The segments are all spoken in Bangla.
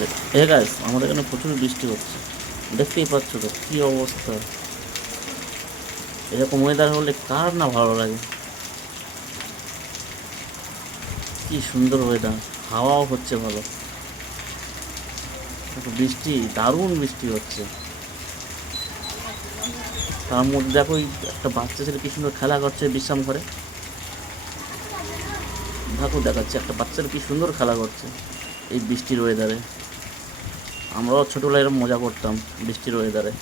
হচ্ছে। গাইস, আমাদের এখানে প্রচুর বৃষ্টি হচ্ছে, দেখতেই পাচ্ছ তো কী অবস্থা। এরকম ওয়েদার হলে কার না ভালো লাগে। কি সুন্দর ওয়েদার, হাওয়াও হচ্ছে ভালো, বৃষ্টি, দারুণ বৃষ্টি হচ্ছে। তার মধ্যে দেখো ওই একটা বাচ্চা ছেলে কি সুন্দর খেলা করছে বিশ্রাম করে। ঠাকুর দেখাচ্ছে একটা বাচ্চার কি সুন্দর খেলা করছে এই বৃষ্টির ওয়েদারে। আমরাও ছোটোবেলায় এরকম মজা করতাম বৃষ্টির ওয়েদারে।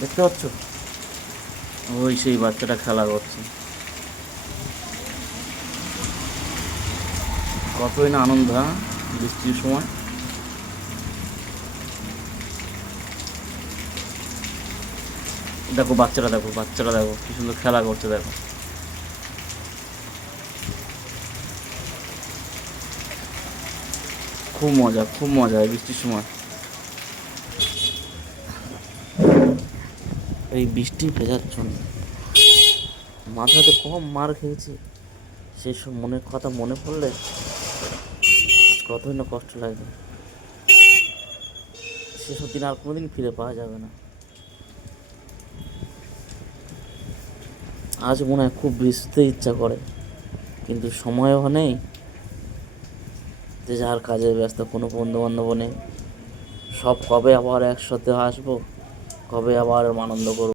দেখতে পাচ্ছ, ওই সেই বাচ্চাটা খেলা করছে, কতই না আনন্দ। হ্যাঁ, বৃষ্টির সময় দেখো বাচ্চারা, দেখো বাচ্চারা, দেখো কি সুন্দর খেলা করছে, দেখো খুব মজা, খুব মজা এই বৃষ্টির সময়। এই বৃষ্টি ভেজার জন্য মাথাতে কম মার খেয়েছি, সেই সব মনের কথা মনে পড়লে আজ কতই না কষ্ট লাগে। সেসব দিন আর কোনোদিন ফিরে পাওয়া যাবে না। আজ মনে হয় খুব ভিজতে ইচ্ছা করে, কিন্তু সময়ও নেই, যে যার কাজে ব্যস্ত, কোনো বন্ধু বান্ধব নেই। সব কবে আবার একসাথে আসবো, কবে আবার আনন্দ করবো।